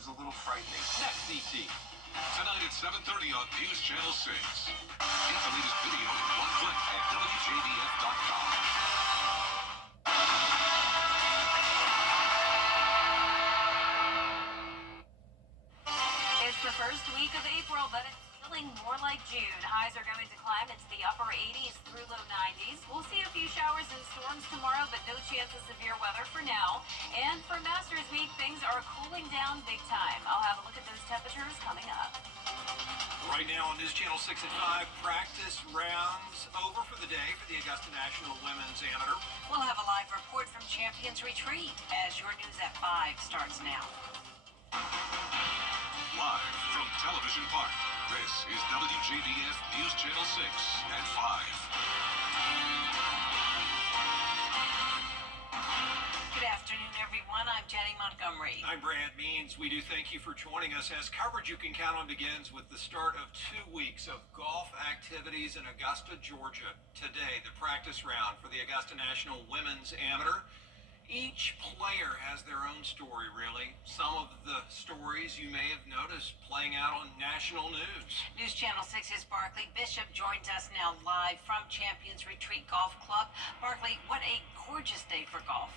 was a little frightening. Next, DC. Tonight at 7:30 on News Channel 6. Get the latest video in one click at WJBF.com. It's the first week of April, but it's feeling more like June. Highs are going to climb into the upper 80s through low 90s. We'll see a few showers and storms tomorrow, but no chance of severe weather for now. And for Masters Week, things are cooling down big time. I'll have a look at those temperatures coming up. Right now on News Channel 6 at 5, practice rounds over for the day for the Augusta National Women's Amateur. We'll have a live report from Champions Retreat as your News at 5 starts now. Live from Television Park, this is WJBF News Channel 6 at 5. Good afternoon, everyone. I'm Jenny Montgomery. I'm Brad Means. We do thank you for joining us as coverage you can count on begins with the start of 2 weeks of golf activities in Augusta, Georgia. Today, the practice round for the Augusta National Women's Amateur. Each player has their own story, really. Some of the stories you may have noticed playing out on national news. News Channel 6's Barkley Bishop joins us now live from Champions Retreat Golf Club. Barkley, what a gorgeous day for golf.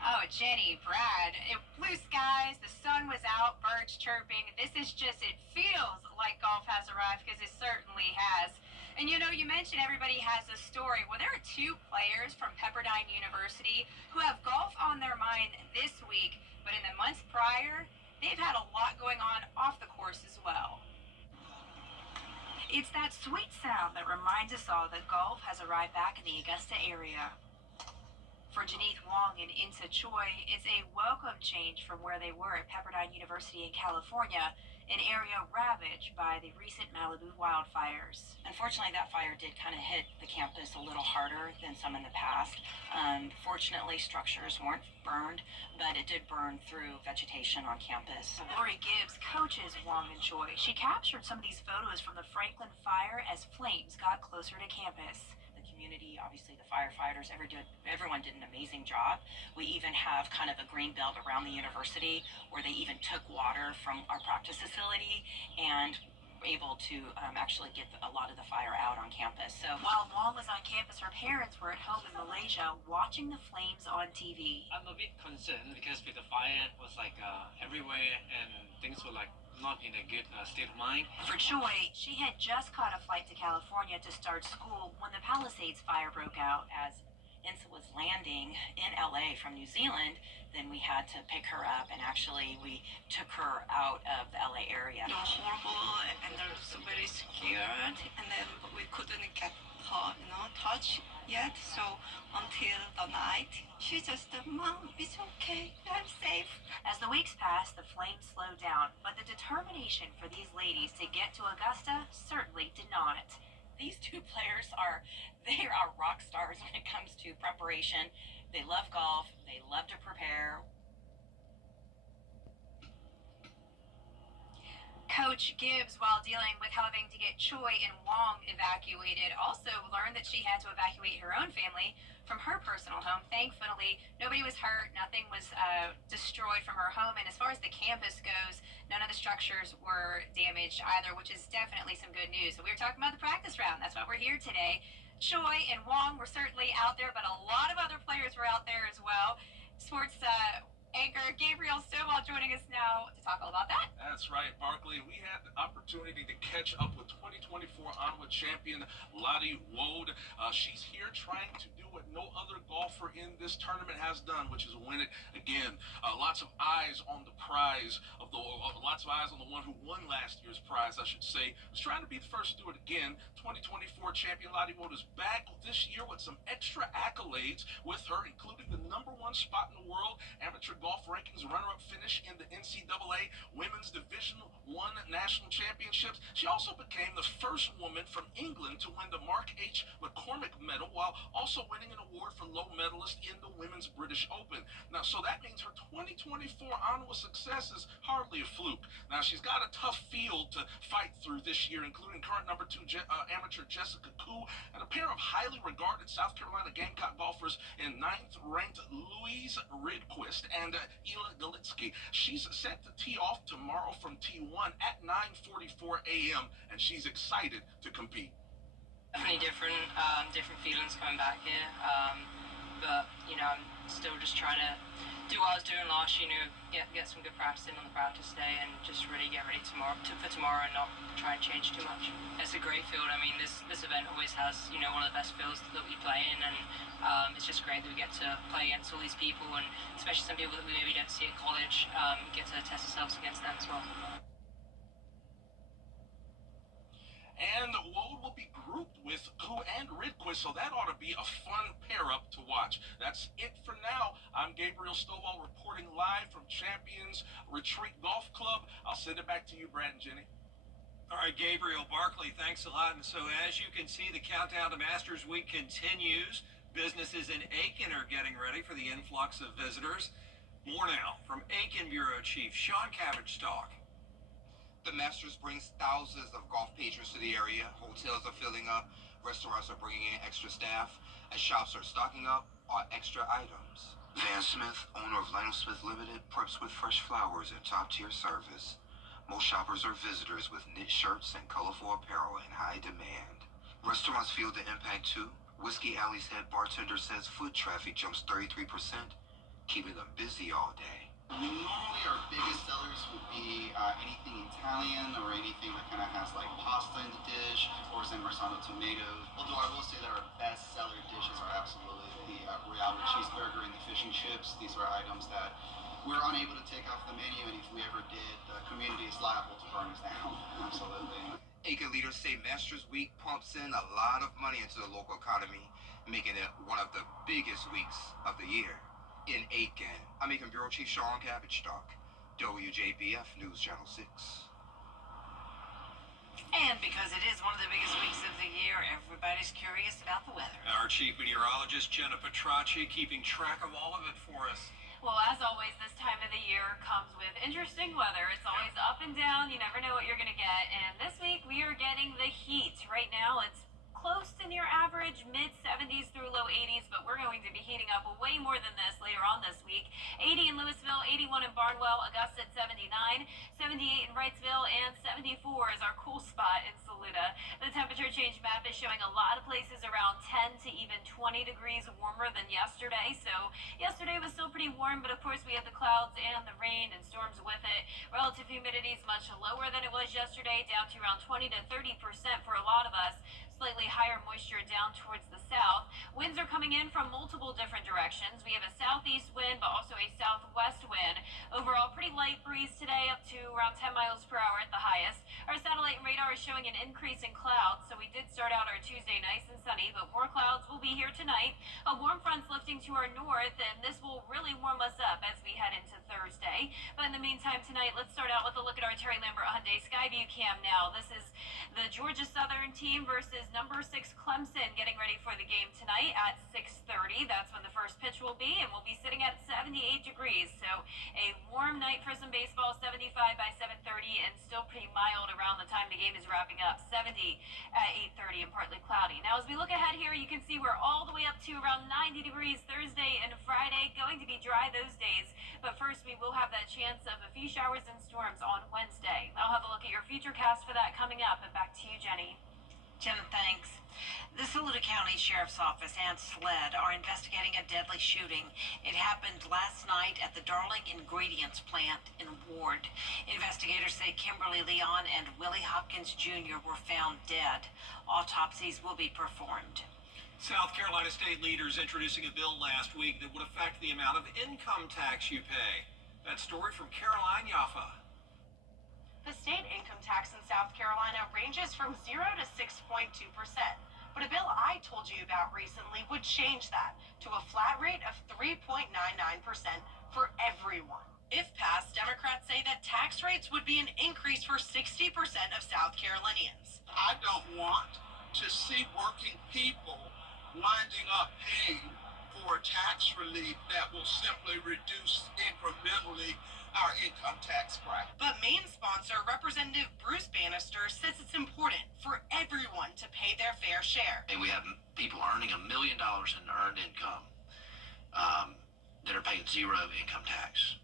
Oh, Jenny, Brad, blue skies, the sun was out, birds chirping. This is just, it feels like golf has arrived, because it certainly has. And you know, you mentioned everybody has a story. Well, there are 2 players from Pepperdine University who have golf on their mind this week, but in the months prior, they've had a lot going on off the course as well. It's that sweet sound that reminds us all that golf has arrived back in the Augusta area. For Janeth Wong and Insa Choi, it's a welcome change from where they were at Pepperdine University in California, an area ravaged by the recent Malibu wildfires. Unfortunately, that fire did kind of hit the campus a little harder than some in the past. Fortunately, structures weren't burned, but it did burn through vegetation on campus. Lori Gibbs coaches Wong and Choi. She captured some of these photos from the Franklin fire as flames got closer to campus. Community, obviously the firefighters, everyone did an amazing job. We even have kind of a green belt around the university where they even took water from our practice facility and were able to actually get a lot of the fire out on campus. So while Wong was on campus, her parents were at home in Malaysia watching the flames on TV. I'm a bit concerned because with the fire was like everywhere and things were like not in a good state of mind. For Choi, she had just caught a flight to California to start school when the Palisades fire broke out. As Insa was landing in LA from New Zealand, then we had to pick her up, and actually we took her out of the LA area. It was horrible and also very scared, and then we couldn't get her, touch yet. So until the night, she just, Mom, it's okay, I'm safe. As the weeks passed, the flames slowed down, but the determination for these ladies to get to Augusta certainly did not. These 2 players they are rock stars when it comes to preparation. They love golf, they love to prepare. Coach Gibbs, while dealing with having to get Choi and Wong evacuated, also learned that she had to evacuate her own family from her personal home. Thankfully, nobody was hurt, nothing was destroyed from her home, and as far as the campus goes, none of the structures were damaged either, which is definitely some good news. So we were talking about the practice round. That's why we're here today. Choi and Wong were certainly out there, but a lot of other players were out there as well. Sports anchor Gabriel Stovall joining us now to talk all about that. That's right, Barkley. We had the opportunity to catch up with 2024 Onward champion Lottie Wode. She's here trying to do what no other golfer in this tournament has done, which is win it again. Lots of eyes on the prize lots of eyes on the one who won last year's prize, I should say. Was trying to be the first to do it again. 2024 champion Lottie Wode is back this year with some extra accolades with her, including the #1 spot in the world amateur golf rankings runner-up finish in the NCAA Women's Division I National Championships. She also became the first woman from England to win the Mark H. McCormick Medal, while also winning an award for low medalist in the Women's British Open. Now, so that means her 2024 Onward success is hardly a fluke. Now, she's got a tough field to fight through this year, including current #2 amateur Jessica Koo and a pair of highly regarded South Carolina Gamecock golfers in 9th-ranked Louise Ridquist and Ela Galitsky. She's set to tee off tomorrow from T1 at 9:44 a.m. and she's excited to compete. Definitely different feelings coming back here. But I'm still just trying to do what I was doing last year. Get some good practice in on the practice day, and just really get ready for tomorrow, and not try and change too much. It's a great field. I mean, this event always has one of the best fields that we play in, and it's just great that we get to play against all these people, and especially some people that we maybe don't see at college. Get to test ourselves against them as well. And Wode will be grouped with Koo and Ridquist, so that ought to be a fun pair-up to watch. That's it for now. I'm Gabriel Stovall reporting live from Champions Retreat Golf Club. I'll send it back to you, Brad and Jenny. All right, Gabriel Barkley, thanks a lot. And so as you can see, the countdown to Masters Week continues. Businesses in Aiken are getting ready for the influx of visitors. More now from Aiken Bureau Chief Sean Cabbage-Stalk. The Masters brings thousands of golf patrons to the area. Hotels are filling up, restaurants are bringing in extra staff, and shops are stocking up on extra items. Van Smith, owner of Lionel Smith Limited, preps with fresh flowers and top-tier service. Most shoppers are visitors with knit shirts and colorful apparel in high demand. Restaurants feel the impact too. Whiskey Alley's head bartender says foot traffic jumps 33%, keeping them busy all day. Normally our biggest sellers would be anything Italian or anything that kind of has like pasta in the dish or San Marzano tomatoes. Although I will say that our best seller dishes are absolutely the Real cheeseburger and the fish and chips. These are items that we're unable to take off the menu, and if we ever did, the community is liable to burn us down. Absolutely. Aiken leaders say Masters Week pumps in a lot of money into the local economy, making it one of the biggest weeks of the year. In Aiken, I'm Aiken Bureau Chief Sean Cabbage-Stalk, WJBF News Channel 6. And because it is one of the biggest weeks of the year, everybody's curious about the weather. Our chief meteorologist, Jenna Petracci, keeping track of all of it for us. Well, as always, this time of the year comes with interesting weather. It's always up and down. You never know what you're going to get. And this week, we are getting the heat. Right now, it's close to near average, mid-70s through low 80s, but we're going to be heating up way more than this later on this week. 80 in Louisville, 81 in Barnwell, Augusta at 79, 78 in Wrightsville, and 74 is our cool spot in Saluda. The temperature change map is showing a lot of places around 10 to even 20 degrees warmer than yesterday. So yesterday was still pretty warm, but of course we had the clouds and the rain and storms with it. Relative humidity is much lower than it was yesterday, down to around 20 to 30% for a lot of us. Slightly higher moisture down towards the south. Winds are coming in from multiple different directions. We have a southeast wind, but also a southwest wind. Overall, pretty light breeze today, up to around 10 miles per hour at the highest. Our satellite radar is showing an increase in clouds, so we did start out our Tuesday nice and sunny, but more clouds will be here tonight. A warm front's lifting to our north, and this will really warm us up as we head into Thursday. But in the meantime, tonight, let's start out with a look at our Terry Lambert Hyundai Skyview cam now. This is the Georgia Southern team versus number 6 Clemson getting ready for the game tonight at 6:30. That's when the first pitch will be, and we'll be sitting at 78 degrees. So a warm night for some baseball, 75 by 7:30, and still pretty mild around the time the game is wrapping up, 70 at 8:30 and partly cloudy. Now as we look ahead here, you can see we're all the way up to around 90 degrees Thursday and Friday. Going to be dry those days, but first we will have that chance of a few showers and storms on Wednesday. I'll have a look at your future cast for that coming up, and back to you, Jenny. Jenna, thanks. The Saluda County Sheriff's Office and SLED are investigating a deadly shooting. It happened last night at the Darling Ingredients plant in Ward. Investigators say Kimberly Leon and Willie Hopkins Jr. were found dead. Autopsies will be performed. South Carolina state leaders introducing a bill last week that would affect the amount of income tax you pay. That story from Caroline Yaffa. The state income tax in South Carolina ranges from 0 to 6.2%. But a bill I told you about recently would change that to a flat rate of 3.99% for everyone. If passed, Democrats say that tax rates would be an increase for 60% of South Carolinians. I don't want to see working people winding up paying for tax relief that will simply reduce incrementally our income tax bracket. But Maine sponsor Representative Bruce Bannister says it's important for everyone to pay their fair share. And we have people earning $1 million in earned income that are paying zero income tax.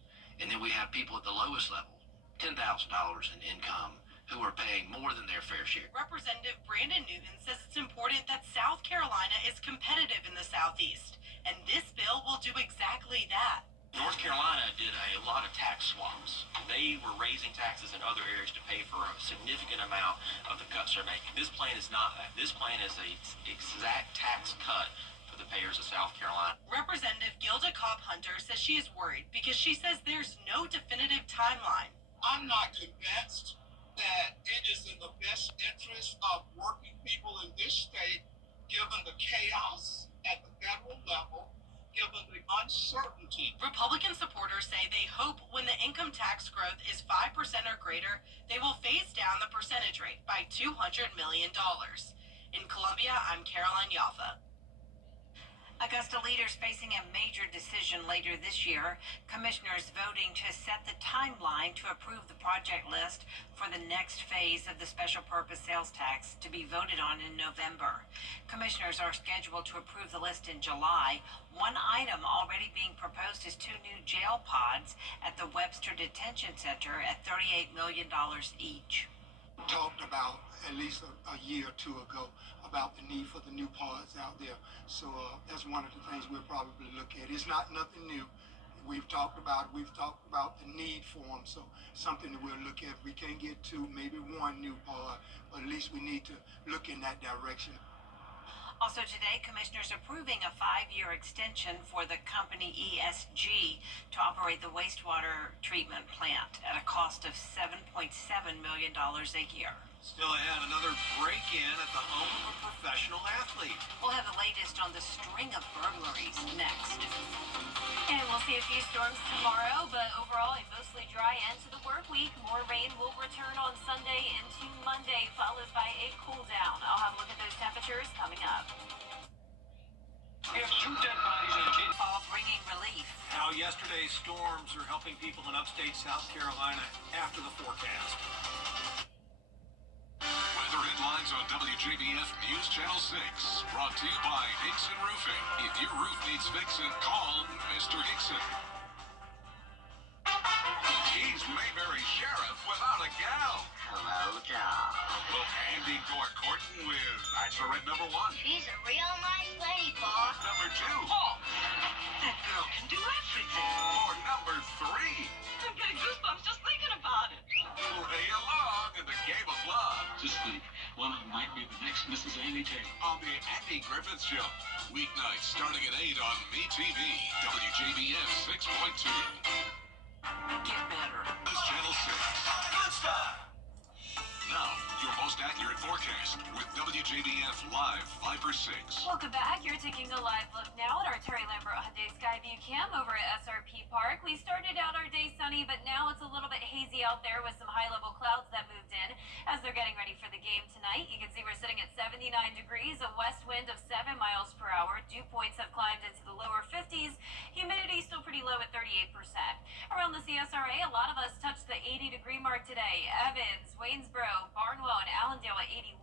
And then we have people at the lowest level, $10,000 in income, who are paying more than their fair share. Representative Brandon Newton says it's important that South Carolina is competitive in the Southeast, and this bill will do exactly that. North Carolina did a lot of tax swaps. They were raising taxes in other areas to pay for a significant amount of the cuts they're making. This plan is not that. This plan is a exact tax cut for the payers of South Carolina. Representative Gilda Cobb-Hunter says she is worried because she says there's no definitive timeline. I'm not convinced that it is in the best interest of working people in this state, given the chaos at the federal level, given the uncertainty. Republican supporters say they hope when the income tax growth is 5% or greater, they will phase down the percentage rate by $200 million. In Columbia, I'm Caroline Yaffa. Augusta leaders facing a major decision later this year. Commissioners voting to set the timeline to approve the project list for the next phase of the special purpose sales tax to be voted on in November. Commissioners are scheduled to approve the list in July. One item already being proposed is 2 new jail pods at the Webster Detention Center at $38 million each. Talked about at least a year or two ago about the need for the new pods out there. So that's one of the things we'll probably look at. It's not nothing new. We've talked about the need for them. So something that we'll look at. We can't get 2, maybe 1 new pod, but at least we need to look in that direction. Also today, commissioners approving a 5-year extension for the company ESG to operate the wastewater treatment plant at a cost of $7.7 million a year. Still ahead, another break-in at the home of a professional athlete. We'll have the latest on the string of burglaries next. And we'll see a few storms tomorrow, but overall a mostly dry end to the work week. More rain will return on Sunday into Monday, followed by a cool down. I'll have a look at those temperatures coming up. We have 2 dead bodies in a kid. All bringing relief. How yesterday's storms are helping people in upstate South Carolina after the forecast. Weather headlines on WJBF News Channel 6. Brought to you by Hickson Roofing. If your roof needs fixing, call Mr. Hickson. He's Mayberry Sheriff without a gal. Hello, Doc. Will Andy courting with Bachelorette number 1. She's a real nice lady, boss. Number 2. Oh, that girl can do everything. Or number 3. I'm getting goosebumps just thinking about it. Play along in the game of love. Just think, one of them might be the next Mrs. Amy Taylor. On the Andy Griffith Show. Weeknights starting at 8 on MeTV. WJBF 6.2. Get better. This Channel 6. Good stuff. Now, your most accurate forecast with WJBF Live 5 for 6. Welcome back. You're taking a live look now at our Terry Lambert Hyundai Skyview Cam over at SRP Park. We started out our day sunny, but now it's a little bit hazy out there with some high-level clouds that moved in as they're getting ready for the game tonight. You can see we're sitting at 79 degrees, a west wind of 7 miles per hour. Dew points have climbed into the lower 50s. Humidity still pretty low at 38%. Around the CSRA, a lot of us touched the 80-degree mark today. Evans, Waynesboro, Barnwell, and Allendale at 81,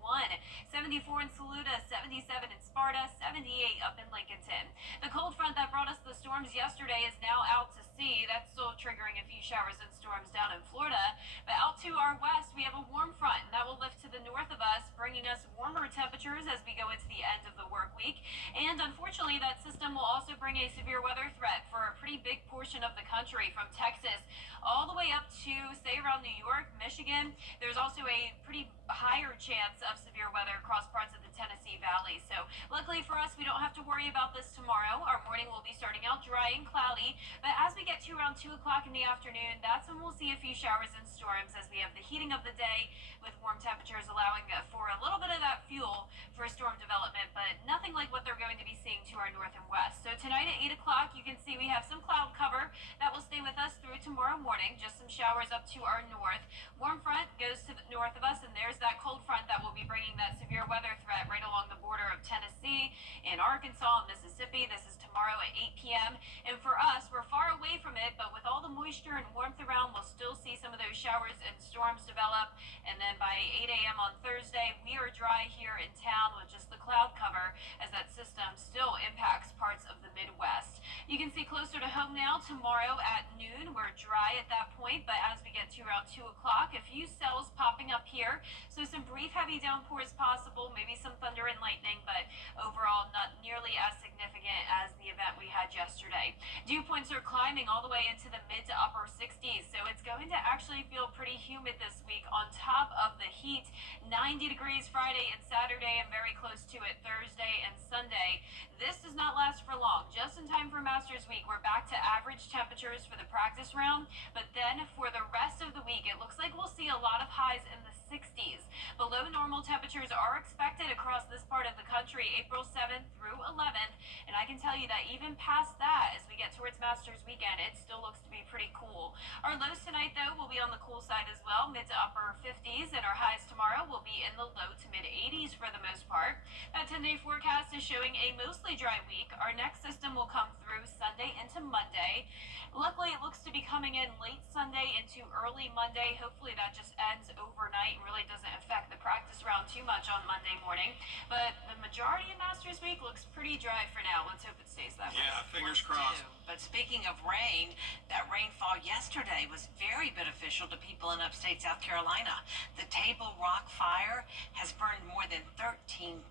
74 in Saluda, 77 in Sparta, 78 up in Lincolnton. The cold front that brought us the storms yesterday is now out to sea. That's still triggering a few showers and storms down in Florida. But out to our west, we have a warm front, and that will lift to the north of us, bringing us warmer temperatures as we go into the end of the work week. And unfortunately, that system will also bring a severe weather threat for a pretty big portion of the country, from Texas all the way up to, say, around New York, Michigan. There's also a pretty higher chance of severe weather across parts of the Tennessee Valley. So luckily for us, we don't have to worry about this tomorrow. Our morning will be starting out dry and cloudy, but as we get to around 2 o'clock in the afternoon, that's when we'll see a few showers and storms as we have the heating of the day with warm temperatures allowing for a little bit of that fuel for storm development, but nothing like what they're going to be seeing to our north and west. So tonight at 8 o'clock, you can see we have some cloud cover that will stay with us through tomorrow morning. Just some showers up to our north. Warm front goes to the north of us, and there's that cold front that will be bringing that severe weather threat right along the border of Tennessee and Arkansas and Mississippi. This is tomorrow at 8 p.m. And for us, we're far away from it, but with all the moisture and warmth around, we'll still see some of those showers and storms develop. And then by 8 a.m. on Thursday, we are dry here in town with just the cloud cover as that system still impacts parts of the Midwest. You can see closer to home now tomorrow at noon. We're dry dry at that point, but as we get to around 2 o'clock, a few cells popping up here. So some brief heavy downpours possible, maybe some thunder and lightning, but overall not nearly as significant as the event we had yesterday. Dew points are climbing all the way into the mid to upper 60s, so it's going to actually feel pretty humid this week on top of the heat. 90 degrees Friday and Saturday, and very close to it Thursday and Sunday. This does not last for long. Just in time for Masters Week, we're back to average temperatures for the practice round, but then for the rest of the week, it looks like we'll see a lot of highs in the 60s. Below normal temperatures are expected across this part of the country April 7th through 11th, and I can tell you that even past that, as we get towards Masters Weekend, it still looks to be pretty cool. Our lows tonight, though, will be on the cool side as well, mid to upper 50s, and our highs tomorrow will be in the low to mid 80s for the most part. That 10-day forecast is showing a mostly dry week. Our next system will come through Sunday into Monday. Luckily, it looks to be coming in late Sunday into early Monday. Hopefully that just ends overnight and really doesn't affect the practice round too much on Monday morning. But the majority of Masters Week looks pretty dry for now. Let's hope it stays that way. Yeah, fingers crossed. But speaking of rain, that rainfall yesterday was very beneficial to people in upstate South Carolina. The Table Rock fire has burned more than 13,000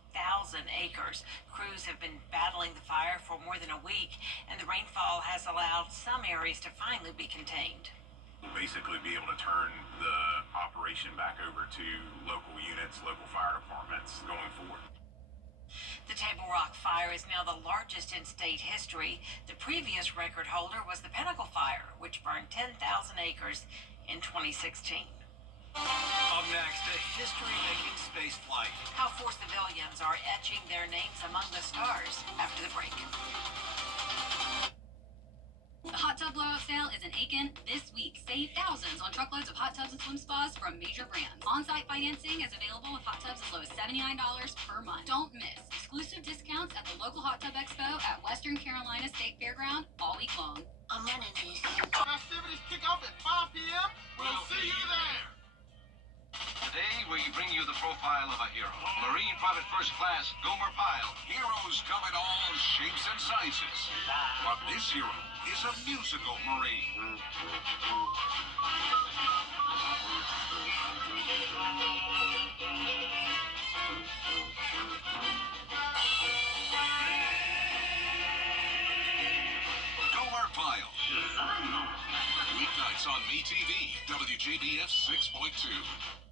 acres. Crews have been battling the fire for more than a week, and the rainfall has allowed some areas to finally be contained. We'll basically be able to turn the operation back over to local units, local fire departments going forward. The Table Rock fire is now the largest in state history. The previous record holder was the Pinnacle Fire, which burned 10,000 acres in 2016. Up next, a history-making space flight. How 4 civilians are etching their names among the stars after the break. The hot tub blowout sale is in Aiken this week. Save thousands on truckloads of hot tubs and swim spas from major brands. On-site financing is available with hot tubs as low as $79 per month. Don't miss exclusive discounts at the local Hot Tub Expo at Western Carolina State Fairground all week long. I'm running this. Festivities kick off at 5 p.m. We'll see you there. Today, we bring you the profile of a hero. Marine Private First Class Gomer Pyle. Heroes come in all shapes and sizes. But this hero is a musical Marine. Gomer Pyle. Weeknights on MeTV, WJBF 6.2.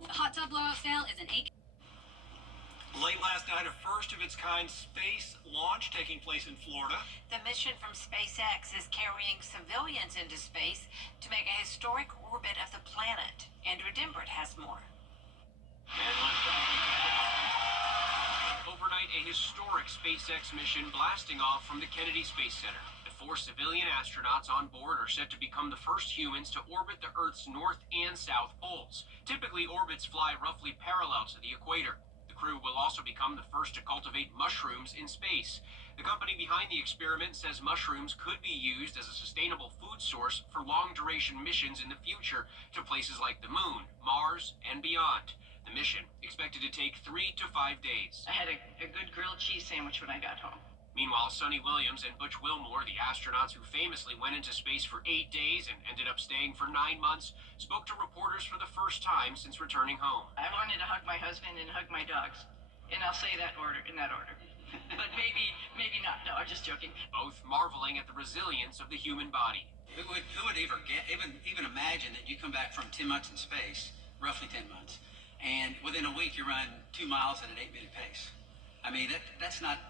The hot tub blowout sale is in Aiken. Late last night, a first-of-its-kind space launch taking place in Florida. The mission from SpaceX is carrying civilians into space to make a historic orbit of the planet. Andrew Dimbert has more. And liftoff. Overnight, a historic SpaceX mission blasting off from the Kennedy Space Center. The 4 civilian astronauts on board are set to become the first humans to orbit the Earth's north and south poles. Typically, orbits fly roughly parallel to the equator. The crew will also become the first to cultivate mushrooms in space. The company behind the experiment says mushrooms could be used as a sustainable food source for long-duration missions in the future to places like the Moon, Mars, and beyond. The mission, expected to take 3 to 5 days. I had a good grilled cheese sandwich when I got home. Meanwhile, Sonny Williams and Butch Wilmore, the astronauts who famously went into space for 8 days and ended up staying for 9 months, spoke to reporters for the first time since returning home. I wanted to hug my husband and hug my dogs, and I'll say that in that order. But maybe not. No, I'm just joking. Both marveling at the resilience of the human body. Who would even imagine that you come back from 10 months in space, roughly 10 months, and within a week you run 2 miles at an 8-minute pace? I mean, that's not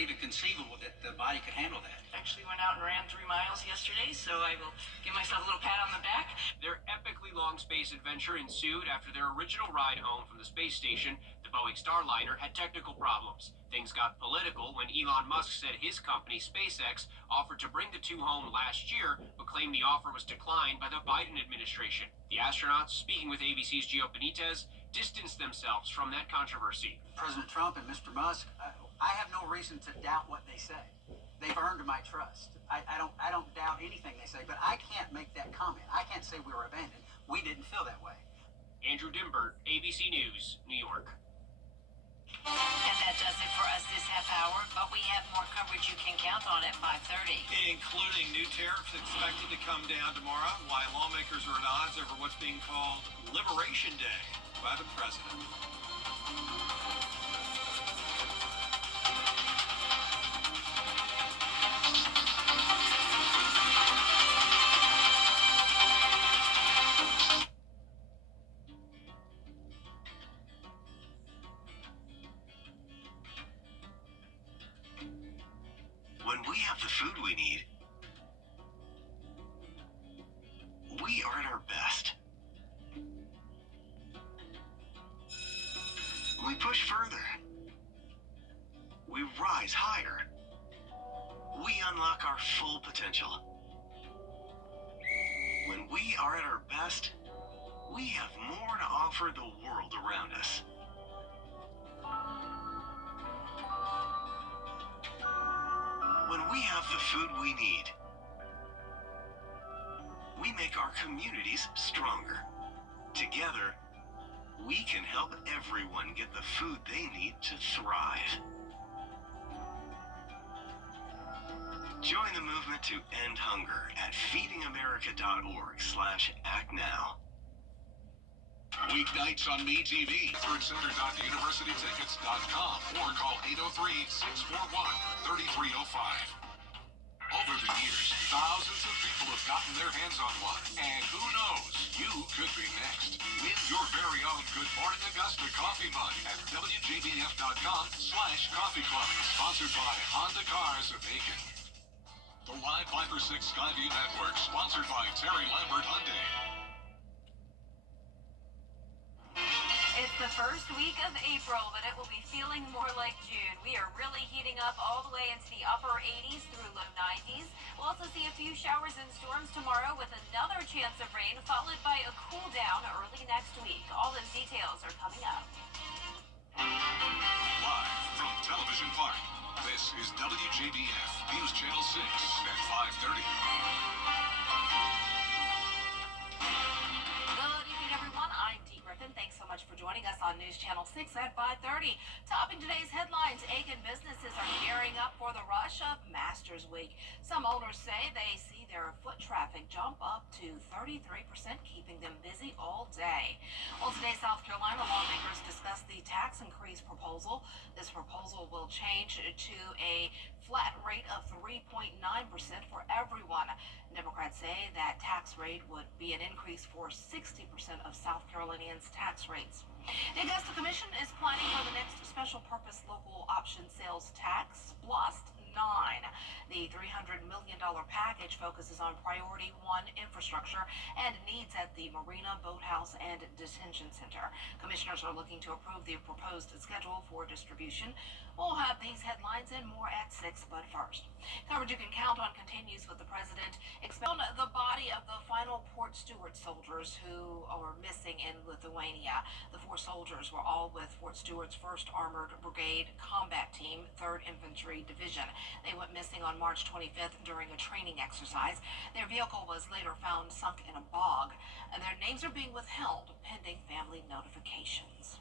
even conceivable that the body could handle that. Actually went out and ran 3 miles yesterday, so I will give myself a little pat on the back. Their epically long space adventure ensued after their original ride home from the space station. The Boeing Starliner had technical problems. Things got political when Elon Musk said his company, SpaceX, offered to bring the 2 home last year, but claimed the offer was declined by the Biden administration. The astronauts, speaking with ABC's Gio Benitez, distanced themselves from that controversy. President Trump and Mr. Musk, I have no reason to doubt what they say. They've earned my trust. I don't doubt anything they say, but I can't make that comment. I can't say we were abandoned. We didn't feel that way. Andrew Dimbert, ABC News, New York. And that does it for us this half hour, but we have more coverage you can count on at 5:30. Including new tariffs expected to come down tomorrow, why lawmakers are at odds over what's being called Liberation Day by the president. When we have the food we need, we are at our best. We push further. We rise higher. We unlock our full potential. When we are at our best, we have more to offer the world around us. When we have the food we need, we make our communities stronger. Together, we can help everyone get the food they need to thrive. Join the movement to end hunger at feedingamerica.org/actnow. Weeknights on MeTV. ThirdCenter.universitytickets.com or call 803-641-3305. Over the years, thousands of people have gotten their hands on one. And who knows, you could be next. Win your very own Good Morning Augusta coffee mug at WJBF.com/coffee club. Sponsored by Honda Cars of Aiken. The Live 5 or 6 Skyview Network, sponsored by Terry Lambert Hyundai. It's the first week of April, but it will be feeling more like June. We are really heating up all the way into the upper 80s through low 90s. We'll also see a few showers and storms tomorrow with another chance of rain, followed by a cool down early next week. All those details are coming up. Live from Television Park, this is WJBF News Channel 6 at 5:30. Good evening, everyone. I'm Dee Griffin. Thanks so much for joining us on News Channel 6 at 5:30. Topping today's headlines, Aiken businesses are gearing up for the rush of Masters Week. Some owners say they see their foot traffic jump up to 33%, keeping them busy all day. Well, today, South Carolina lawmakers discussed the tax increase proposal. This proposal will change to a flat rate of 3.9% for everyone. Democrats say that tax rate would be an increase for 60% of South Carolinians' tax rates. The Augusta Commission is planning for the next special purpose local option sales tax, SPLOST 9. The $300 million package focuses on Priority 1 infrastructure and needs at the Marina, Boathouse, and Detention Center. Commissioners are looking to approve the proposed schedule for distribution. We'll have these headlines and more at 6, but first. Coverage you can count on continues with the president expelling the body of the final Port Stewart soldiers who are missing in Lithuania. The 4 soldiers were all with Fort Stewart's 1st Armored Brigade Combat Team, 3rd Infantry Division. They went missing on March 25th during a training exercise. Their vehicle was later found sunk in a bog, and their names are being withheld pending family notifications.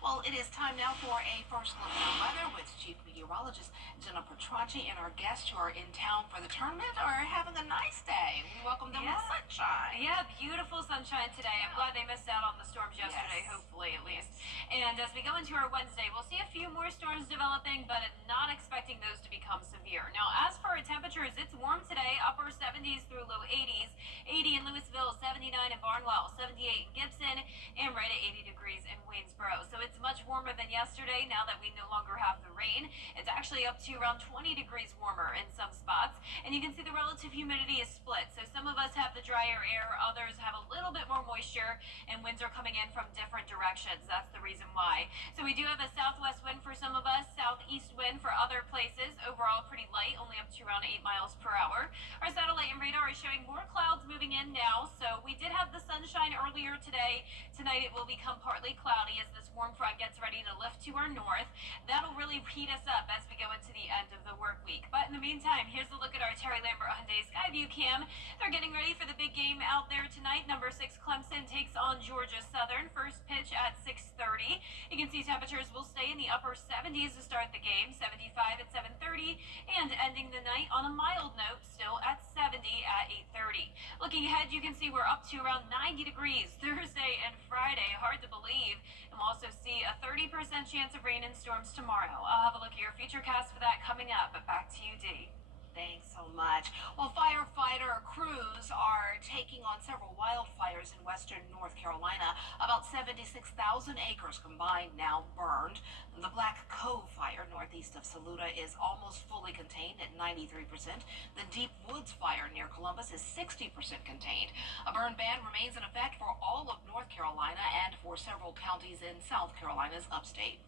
Well, it is time now for a first look at the weather with Chief Meteorologist Jenna Petracci and our guests who are in town for the tournament are having a nice day. We welcome them with sunshine. Yeah, beautiful sunshine today. I'm glad they missed out on the storms yesterday, hopefully at least. And as we go into our Wednesday, we'll see a few more storms developing, but not expecting those to become severe. Now, as for our temperatures, it's warm today, upper 70s through low 80s. 80 in Louisville, 79 in Barnwell, 78 in Gibson, and right at 80 degrees in Waynesboro. So it's much warmer than yesterday now that we no longer have the rain. It's actually up to around 20 degrees warmer in some spots. And you can see the relative humidity is split. So some of us have the drier air, others have a little bit more moisture, and winds are coming in from different directions. That's the reason why. So we do have a southwest wind for some of us, southeast wind for other places. Overall pretty light, only up to around 8 miles per hour. Our satellite and radar is showing more clouds moving in now. So we did have the sunshine earlier today. Tonight it it will become partly cloudy as this warm front gets ready to lift to our north. That'll really heat us up as we go into the end of the work week. But in the meantime, here's a look at our Terry Lambert Hyundai Skyview cam. They're getting ready for the big game out there tonight. Number 6 Clemson takes on Georgia Southern. First pitch at 6:30. You can see temperatures will stay in the upper 70s to start the game, 75 at 7:30, and ending the night on a mild note, still at 70 at 8:30. Looking ahead, you can see we're up to around 90 degrees Thursday and Friday. Hard to believe. And we'll also see a 30% chance of rain and storms tomorrow. I'll have a look at your futurecast for that coming up. But back to you, Dee. Thanks so much. Well, firefighter crews are taking on several wildfires in western North Carolina. About 76,000 acres combined now burned. The Black Cove fire northeast of Saluda is almost fully contained at 93%. The Deep Woods fire near Columbus is 60% contained. A burn ban remains in effect for all of North Carolina and for several counties in South Carolina's upstate.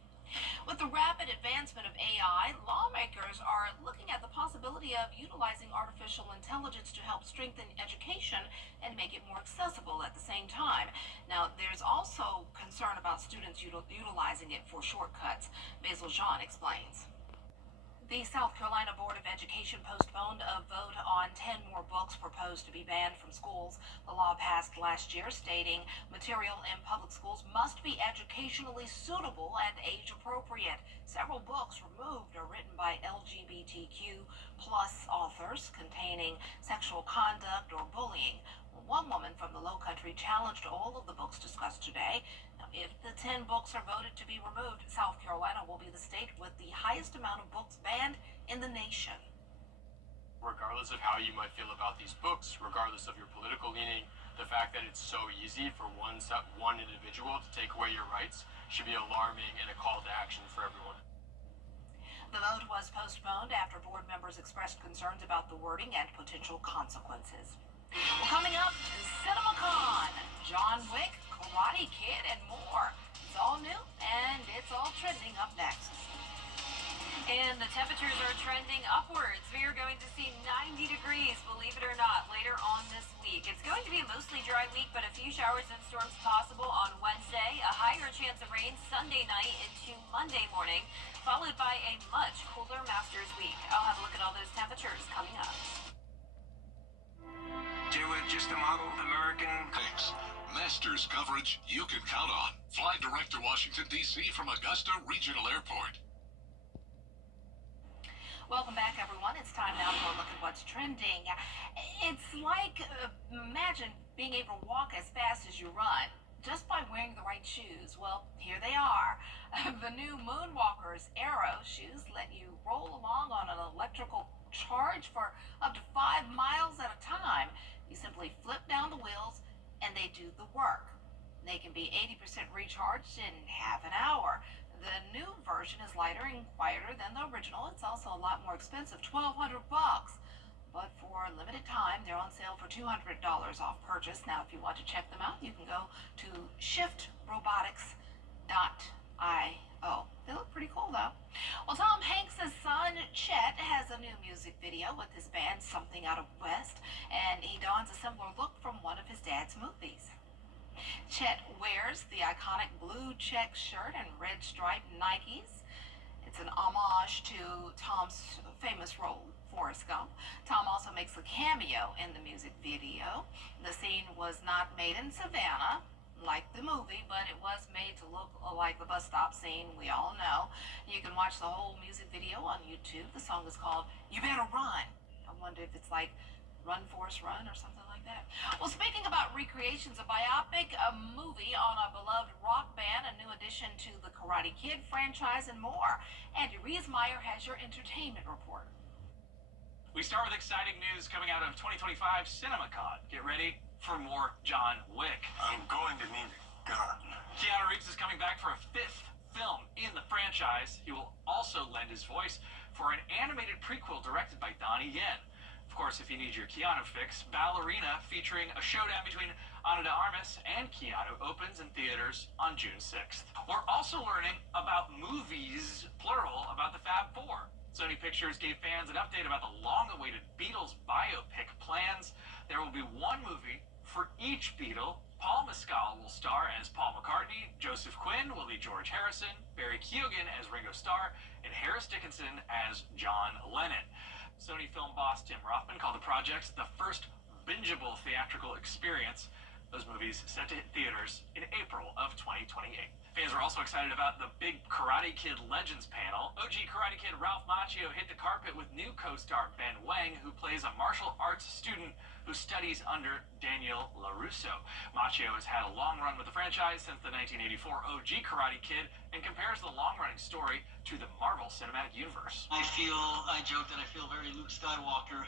With the rapid advancement of AI, lawmakers are looking at the possibility of utilizing artificial intelligence to help strengthen education and make it more accessible at the same time. Now, there's also concern about students utilizing it for shortcuts. Basil Jean explains. The South Carolina Board of Education postponed a vote on 10 more books proposed to be banned from schools. The law passed last year stating material in public schools must be educationally suitable and age appropriate. Several books removed are written by LGBTQ plus authors containing sexual conduct or bullying. One woman from the Lowcountry challenged all of the books discussed today. Now, if the 10 books are voted to be removed, South Carolina will be the state with the highest amount of books banned in the nation. Regardless of how you might feel about these books, regardless of your political leaning, the fact that it's so easy for one individual to take away your rights should be alarming and a call to action for everyone. The vote was postponed after board members expressed concerns about the wording and potential consequences. Well, coming up, CinemaCon, John Wick, Karate Kid, and more. It's all new and it's all trending up next. And the temperatures are trending upwards. We are going to see 90 degrees, believe it or not, later on this week. It's going to be a mostly dry week, but a few showers and storms possible on Wednesday. A higher chance of rain Sunday night into Monday morning, followed by a much cooler Masters week. I'll have a look at all those temperatures coming up. Just a model American. Thanks. Masters coverage you can count on. Fly direct to Washington, D.C. from Augusta Regional Airport. Welcome back, everyone. It's time now for a look at what's trending. It's like, imagine being able to walk as fast as you run just by wearing the right shoes. Well, here they are. The new Moonwalkers Aero shoes let you roll along on an electrical charge for up to 5 miles at a time. You simply flip down the wheels and they do the work. They can be 80% recharged in half an hour. The new version is lighter and quieter than the original. It's also a lot more expensive, $1,200. But for a limited time, they're on sale for $200 off purchase. Now, if you want to check them out, you can go to shiftrobotics.io. They look pretty cool, though. Well, Tom Hanks' son, Chet, has a new music video with his band Something Out of West, and he dons a similar look from one of his dad's movies. Chet wears the iconic blue check shirt and red striped Nikes. It's an homage to Tom's famous role, Forrest Gump. Tom also makes a cameo in the music video. The scene was not made in Savannah, like the movie, but it was made to look like the bus stop scene we all know. You can watch the whole music video on YouTube. The song is called You Better Run. I wonder if it's like Run Forrest Run or something like that. Well, speaking about recreations, a biopic, a movie on a beloved rock band, a new addition to the Karate Kid franchise, and more. Andy Riesmeyer has your entertainment report. We start with exciting news coming out of 2025 CinemaCon. Get ready for more John Wick. I'm going to need a gun. Keanu Reeves is coming back for a 5th film in the franchise. He will also lend his voice for an animated prequel directed by Donnie Yen. Of course, if you need your Keanu fix, Ballerina, featuring a showdown between Ana de Armas and Keanu, opens in theaters on June 6th. We're also learning about movies, plural, about the Fab Four. Sony Pictures gave fans an update about the long-awaited Beatles biopic plans. There will be one movie for each Beatle, Paul Mescal will star as Paul McCartney, Joseph Quinn will be George Harrison, Barry Keoghan as Ringo Starr, and Harris Dickinson as John Lennon. Sony film boss Tim Rothman called the project the first bingeable theatrical experience. Those movies set to hit theaters in April of 2028. Fans are also excited about the big Karate Kid Legends panel. OG Karate Kid Ralph Macchio hit the carpet with new co-star Ben Wang, who plays a martial arts student who studies under Daniel LaRusso. Macchio has had a long run with the franchise since the 1984 OG Karate Kid and compares the long-running story to the Marvel Cinematic Universe. I joke that I feel very Luke Skywalker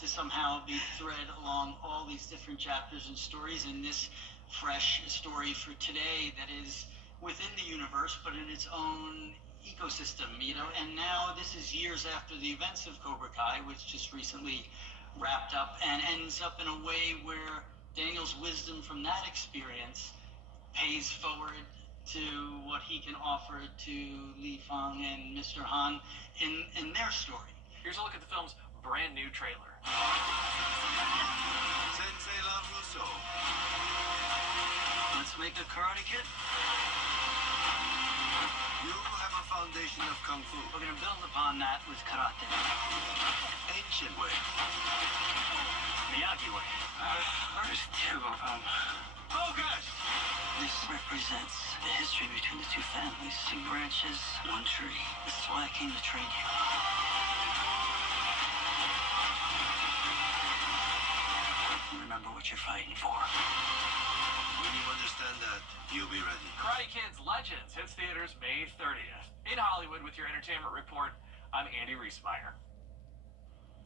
to somehow be thread along all these different chapters and stories in this fresh story for today that is within the universe but in its own ecosystem, and now this is years after the events of Cobra Kai, which just recently wrapped up, and ends up in a way where Daniel's wisdom from that experience pays forward to what he can offer to Li Fang and Mr. Han in their story. Here's a look at the film's brand new trailer. Sensei LaRusso. Let's make a Karate Kid. You have a foundation of Kung Fu. We're going to build upon that with Karate. Ancient way. Miyagi way. Where's two of them? Focus! This represents the history between the two families. Two branches, one tree. This is why I came to train you. Remember what you're fighting for. When you understand that, you'll be ready. Karate Kids Legends hits theaters May 30th. In Hollywood with your entertainment report, I'm Andy Reesmeyer.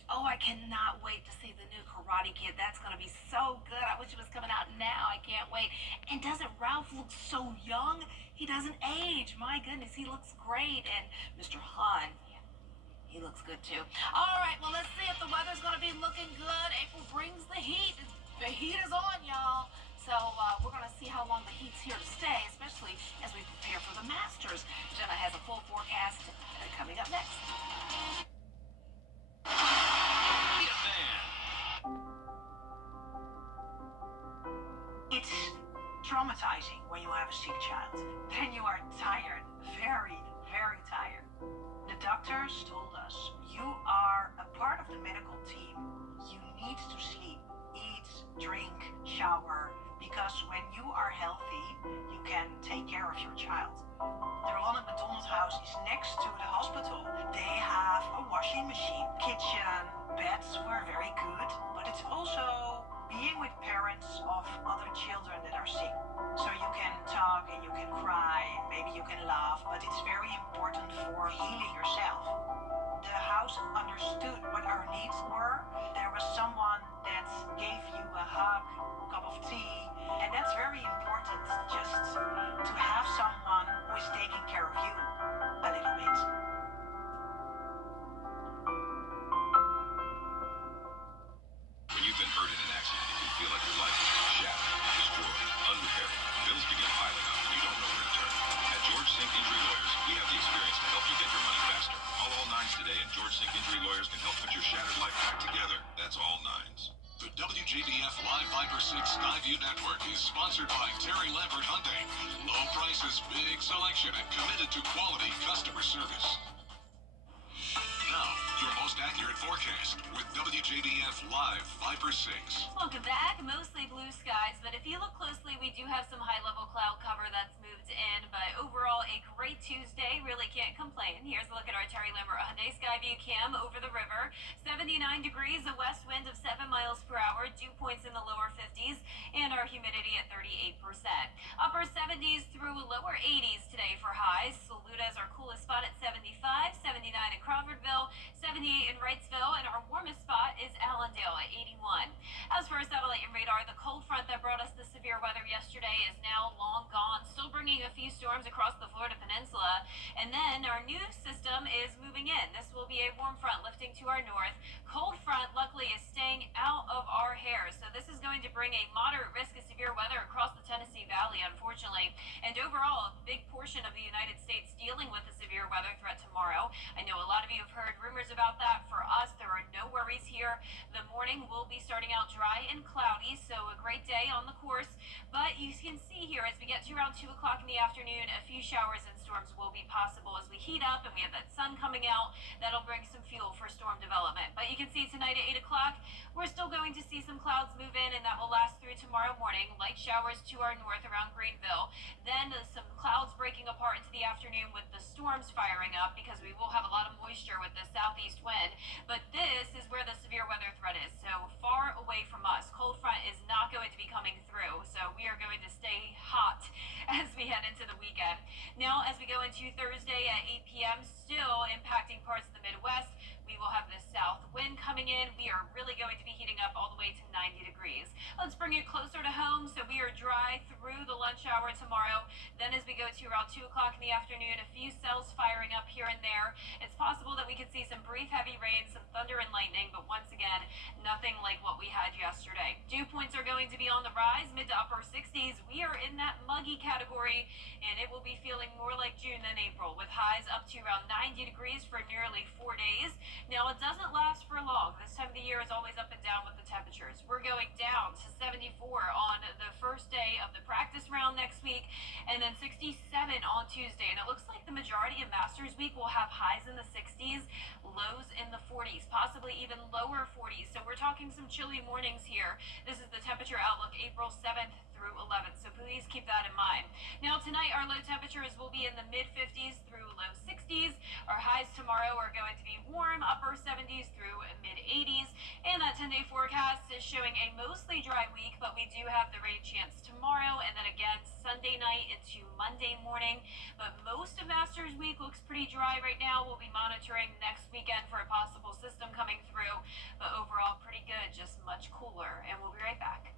Oh, I cannot wait to see the new Karate Kid. That's going to be so good. I wish it was coming out now. I can't wait. And doesn't Ralph look so young? He doesn't age. My goodness, he looks great. And Mr. Han, he looks good too. All right, well, let's see if the weather's going to be looking good. April brings the heat. The heat is on, y'all. So we're going to see how long the heat's here to stay, especially as we prepare for the Masters. Jenna has a full forecast coming up next. It's traumatizing when you have a sick child. Then you are tired, very, very tired. The doctors told us, you are a part of the medical team. You need to sleep, eat, drink, shower, because when you are healthy, you can take care of your child. The Ronald McDonald House is next to the hospital. They have a washing machine, kitchen, beds were very good, but it's also being with parents of other children that are sick. So you can talk and you can cry, maybe you can laugh, but it's very important for healing yourself. The house understood what our needs were. There was someone that gave you a hug, a cup of tea, and that's very important, just to have someone who is taking care of you a little bit. When you've been hurt in an accident, it can feel like your life is shattered, destroyed, unrepaired. Bills begin piling up and you don't know where to turn. At George Sink Injury Lawyers, we have the experience to help you get your money faster. Call all nines today and George Sink Injury Lawyers can help put your shattered life back together. That's all nines. The WJBF Live Viper 6 Skyview Network is sponsored by Terry Lambert Hyundai. Low prices, big selection, and committed to quality customer service. Now, your most accurate forecast with WJBF Live Viper 6. Welcome back. Mostly blue skies, but if you look closely, we do have some high-level cloud cover that's moved in, but overall, a great Tuesday. Really can't complain. Here's a look at our Terry Lambert Hyundai Skyview cam over the river. 79 degrees, a west wind of 7 miles per hour, dew points in the lower 50s, and our humidity at 38%. Upper 70s through lower 80s today for highs. Saluda is our coolest spot at 75, 79 in Crawfordville, 78 in Wrightsville, and our warmest spot is Allendale at 81. As for our satellite and radar, the cold front that brought us the severe weather yesterday is now long gone, still bringing a few storms across the Florida Peninsula. And then our new system is moving in. This will be a warm front lifting to our north. Cold front, luckily, is staying out of our hair, so this is going to bring a moderate risk of severe weather across the Tennessee Valley, unfortunately. And overall, a big portion of the United States dealing with a severe weather threat tomorrow. I know a lot of you have heard rumors about that. For us, there are no worries here. The morning will be starting out dry and cloudy, so a great day on the course. But you can see here as we get to around 2 o'clock in the afternoon, a few showers and storms will be possible as we heat up and we have that sun coming out. That'll bring some fuel for storm development. But you can see tonight at 8 o'clock, we're still going to see some clouds move in, and that will last through tomorrow morning. Light showers to our north around Greenville. Then some clouds breaking apart into the afternoon with the storms firing up because we will have a lot of moisture with the southeast wind. But this is where the severe weather threat is, so far away from us. Cold front is not going to be coming through, so we are going to stay hot as we head into the weekend. Now, as we go into Thursday at 8 p.m., still impacting parts of the Midwest, we will have the south wind coming in. We are really going to be heating up all the way to 90 degrees. Let's bring it closer to home. So we are dry through the lunch hour tomorrow. Then as we go to around 2 o'clock in the afternoon, a few cells firing up here and there. It's possible that we could see some brief heavy rain, some thunder and lightning, but once again, nothing like what we had yesterday. Dew points are going to be on the rise, mid to upper 60s. We are in that muggy category, and it will be feeling more like June than April, with highs up to around 90 degrees for nearly 4 days. Now, it doesn't last for long. This time of the year is always up and down with the temperatures. We're going down to 74 on the first day of the practice round next week, and then 67 on Tuesday. And it looks like the majority of Masters Week will have highs in the 60s, lows in the 40s, possibly even lower 40s. So we're talking some chilly mornings here. This is the temperature outlook April 7th through 11th, so please keep that in mind. Now, tonight our low temperatures will be in the mid-50s through low 60s. Our highs tomorrow are going to be warm, upper 70s through mid-80s. And that 10-day forecast is showing a mostly dry week, but we do have the rain chance tomorrow and then again Sunday night into Monday morning. But most of Masters Week looks pretty dry right now. We'll be monitoring next weekend for a possible system coming through, but overall pretty good, just much cooler. And we'll be right back.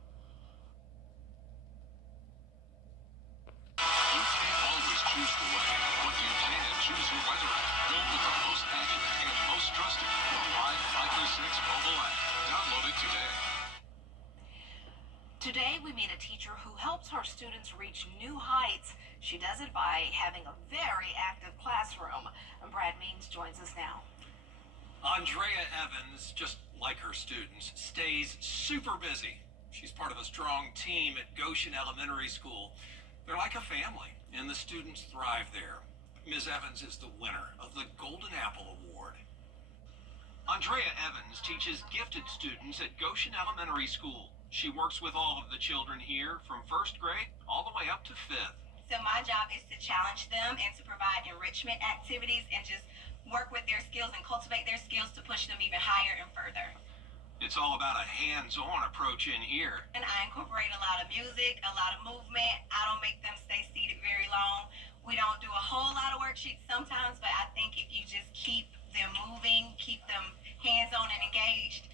You can't always choose the way, but you can choose your weather app. Go with the most accurate and most trusted, the Live 536 mobile app. Download it today. Today, we meet a teacher who helps her students reach new heights. She does it by having a very active classroom. And Brad Means joins us now. Andrea Evans, just like her students, stays super busy. She's part of a strong team at Goshen Elementary School. They're like a family, and the students thrive there. Ms. Evans is the winner of the Golden Apple Award. Andrea Evans teaches gifted students at Goshen Elementary School. She works with all of the children here from first grade all the way up to 5th. So my job is to challenge them and to provide enrichment activities and just work with their skills and cultivate their skills to push them even higher and further. It's all about a hands-on approach in here. And I incorporate a lot of music, a lot of movement. I don't make them stay seated very long. We don't do a whole lot of worksheets sometimes, but I think if you just keep them moving, keep them hands-on and engaged.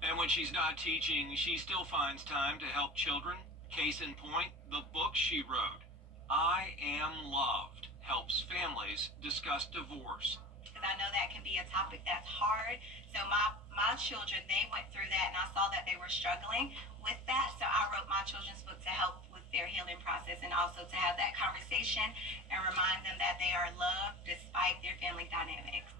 And when she's not teaching, she still finds time to help children. Case in point, the book she wrote, I Am Loved, helps families discuss divorce. Because I know that can be a topic that's hard. So my children, they went through that, and I saw that they were struggling with that. So I wrote my children's book to help with their healing process and also to have that conversation and remind them that they are loved despite their family dynamics.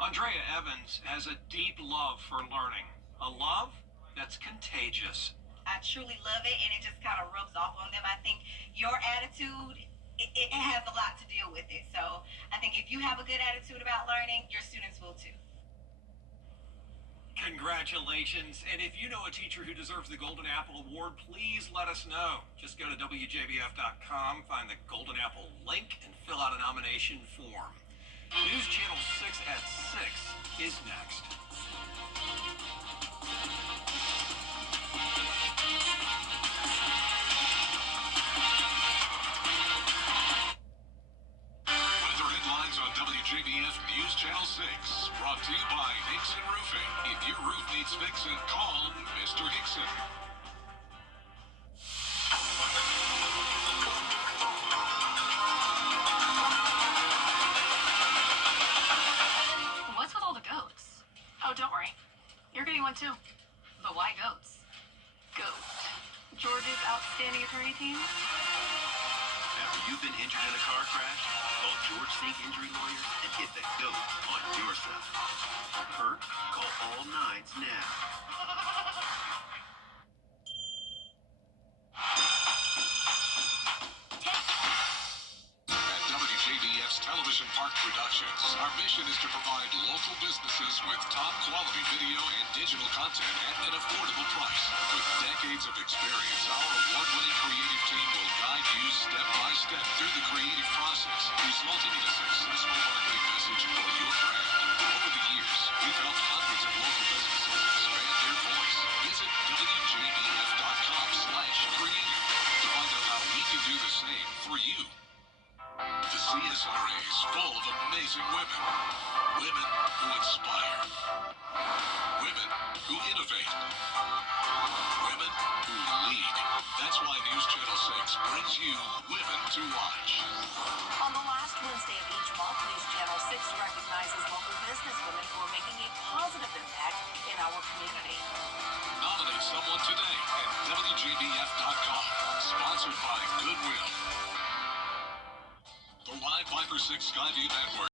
Andrea Evans has a deep love for learning, a love that's contagious. I truly love it, and it just kind of rubs off on them. I think your attitude, it has a lot to deal with it. So I think if you have a good attitude about learning, your students will too. Congratulations. And if you know a teacher who deserves the Golden Apple Award, please let us know. Just go to WJBF.com, find the Golden Apple link, and fill out a nomination form. News Channel 6 at 6 is next. Weather headlines on WJBF News Channel 6. Brought to you by Hickson Roofing. If your roof needs fixing, call Mr. Hickson. What's with all the goats? Oh, don't worry. You're getting one too. Hickory team? After you've been injured in a car crash, call George Sink Injury Lawyers and get the GOAT on your side. Hurt? Call all nines now. At WJBF's Television Park Productions, our mission is to provide local businesses with top quality video and digital content at an affordable price. With decades of experience, our award-winning creative team will guide you step by step through the creative process, resulting in a successful marketing message for your brand. Over the years, we've helped hundreds of local businesses expand their voice. Visit WJBF.com/creative to find out how we can do the same for you. The CSRA is full of amazing women. Women who inspire. Women who innovate. Women who lead. That's why News Channel 6 brings you Women to Watch. On the last Wednesday of each month, News Channel 6 recognizes local businesswomen who are making a positive impact in our community. Nominate someone today at WJBF.com. Sponsored by Goodwill. The Live Viper 6 Skyview Network.